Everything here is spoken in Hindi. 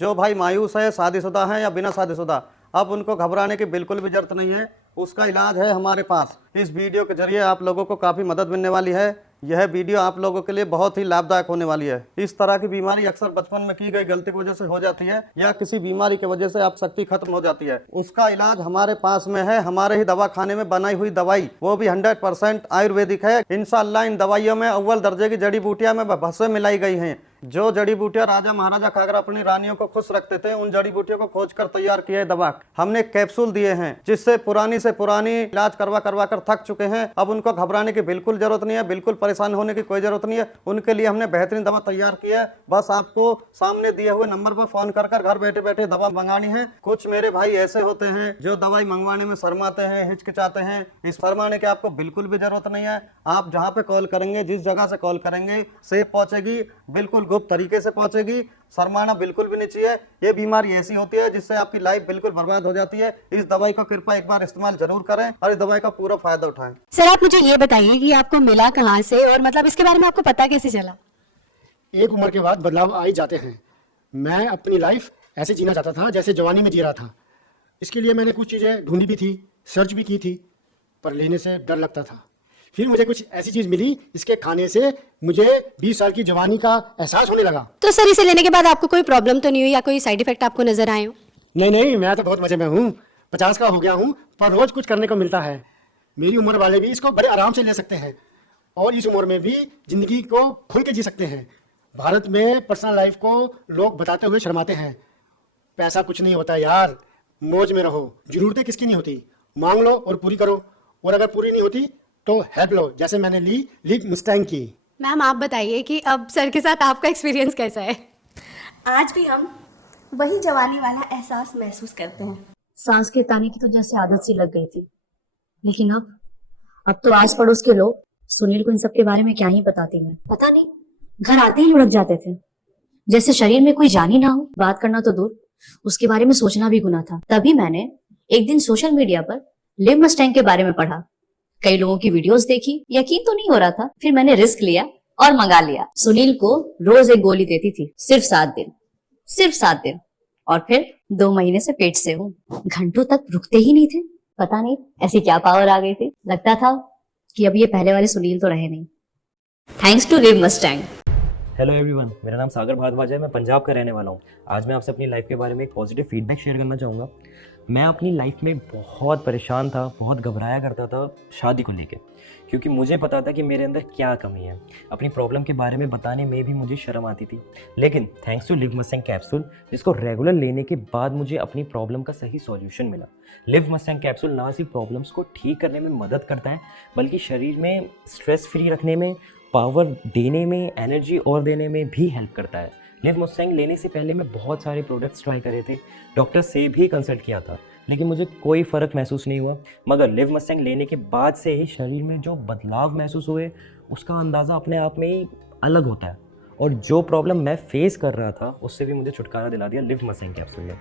जो भाई मायूस है, शादीशुदा है या बिना शादीशुदा, अब उनको घबराने की बिल्कुल भी जरूरत नहीं है। उसका इलाज है हमारे पास। इस वीडियो के जरिए आप लोगों को काफ़ी मदद मिलने वाली है। यह वीडियो आप लोगों के लिए बहुत ही लाभदायक होने वाली है। इस तरह की बीमारी अक्सर बचपन में की गई गलती की वजह से हो जाती है या किसी बीमारी की वजह से आप शक्ति खत्म हो जाती है। उसका इलाज हमारे पास में है, हमारे ही दवा खाने में बनाई हुई दवाई, वो भी 100% आयुर्वेदिक है। इंशाअल्लाह इन दवाइयों में अव्वल दर्जे की जड़ी बूटियां में भस्म मिलाई गई हैं। जो जड़ी बूटियां राजा महाराजा खाकर अपनी रानियों को खुश रखते थे, उन जड़ी बूटियों को खोज कर तैयार किए दवा हमने कैप्सूल दिए हैं, जिससे पुरानी से पुरानी इलाज करवा कर थक चुके हैं। अब उनको घबराने की बिल्कुल जरूरत नहीं है, बिल्कुल परेशान होने की कोई जरूरत नहीं है। उनके लिए हमने बेहतरीन दवा तैयार की है। बस आपको सामने दिए हुए नंबर पर फोन कर घर बैठे बैठे दवा मंगानी है। कुछ मेरे भाई ऐसे होते हैं जो दवाई मंगवाने में शर्माते हैं, हिचकिचाते हैं। इस शर्माने की आपको बिल्कुल भी जरूरत नहीं है। आप जहाँ पे कॉल करेंगे, जिस जगह से कॉल करेंगे, सेफ पहुंचेगी, बिल्कुल गुप्त तरीके से पहुंचेगी। शर्माना बिल्कुल भी नहीं चाहिए। ये बीमारी ऐसी होती है जिससे आपकी लाइफ बिल्कुल बर्बाद हो जाती है। इस दवाई का कृपया एक बार इस्तेमाल जरूर करें और इस दवाई का पूरा फायदा उठाएं। सर, आप मुझे ये बताइए कि आपको मिला कहाँ से और मतलब इसके बारे में आपको पता कैसे चला? एक उम्र के बाद बदलाव आ ही जाते हैं। मैं अपनी लाइफ ऐसे जीना चाहता था जैसे जवानी में जी रहा था। इसके लिए मैंने कुछ चीज़ें ढूंढी भी थी, सर्च भी की थी, पर लेने से डर लगता था। फिर मुझे कुछ ऐसी चीज़ मिली जिसके खाने से मुझे 20 साल की जवानी का एहसास होने लगा। तो सर, इसे लेने के बाद आपको कोई प्रॉब्लम तो नहीं हुई या कोई साइड इफेक्ट आपको नजर आए हो? नहीं, मैं तो बहुत मजे में हूँ। 50 का हो गया हूँ, पर रोज कुछ करने को मिलता है। मेरी उम्र वाले भी इसको बड़े आराम से ले सकते हैं और इस उम्र में भी जिंदगी को खुल के जी सकते हैं। भारत में पर्सनल लाइफ को लोग बताते हुए शर्माते हैं। पैसा कुछ नहीं होता यार, मौज में रहो। जरूरतें किसकी नहीं होती, मांग लो और पूरी करो, और अगर पूरी नहीं होती तो हेल्प लो, जैसे मैंने लिव मुस्टैंग की। मैम, आप बताइए कि अब सर के साथ आपका एक्सपीरियंस कैसा है? आज भी हम वही जवानी वाला एहसास महसूस करते हैं। सांस के ताने की तो जैसे आदत सी लग गई थी, लेकिन अब तो आस पड़ोस के लोग सुनील को इन सब के बारे में क्या ही बताती। मैं पता नहीं, घर आते ही लुढ़क जाते थे, जैसे शरीर में कोई जान ही ना हो। बात करना तो दूर, उसके बारे में सोचना भी गुनाह था। तभी मैंने एक दिन सोशल मीडिया पर लिव मस्टैंग के बारे में पढ़ा, कई लोगों की वीडियोस देखी, यकीन तो नहीं हो रहा था। फिर मैंने रिस्क लिया और मंगा लिया। सुनील को रोज एक गोली देती थी, सिर्फ 7 दिन, और फिर 2 महीने से पेट से हूँ। घंटों तक रुकते ही नहीं थे। पता नहीं ऐसी क्या पावर आ गई थी। लगता था कि अब ये पहले वाले सुनील तो रहे नहीं। Thanks to live Mustang. Hello everyone, मेरा नाम सागर भारद्वाज है। मैं पंजाब का रहने वाला हूँ। आज मैं आपसे अपनी लाइफ के बारे में एक पॉजिटिव फीडबैक शेयर करना चाहूँगा। मैं अपनी लाइफ में बहुत परेशान था, बहुत घबराया करता था शादी को लेके, क्योंकि मुझे पता था कि मेरे अंदर क्या कमी है। अपनी प्रॉब्लम के बारे में बताने में भी मुझे शर्म आती थी। लेकिन thanks to live Mustang capsule, जिसको रेगुलर लेने के बाद मुझे अपनी प्रॉब्लम का सही सॉल्यूशन मिला। लिव मस्टैंग कैप्सूल ना सिर्फ प्रॉब्लम्स को ठीक करने में मदद करता है, बल्कि शरीर में स्ट्रेस फ्री रखने में, पावर देने में, एनर्जी और देने में भी हेल्प करता है। लिव मस्टैंग लेने से पहले मैं बहुत सारे प्रोडक्ट्स ट्राई करे थे, डॉक्टर से भी कंसल्ट किया था, लेकिन मुझे कोई फ़र्क महसूस नहीं हुआ। मगर लिव मस्टैंग लेने के बाद से ही शरीर में जो बदलाव महसूस हुए, उसका अंदाज़ा अपने आप में ही अलग होता है। और जो प्रॉब्लम मैं फेस कर रहा था, उससे भी मुझे छुटकारा दिला दिया लिव मस्टैंग कैप्सूल ने।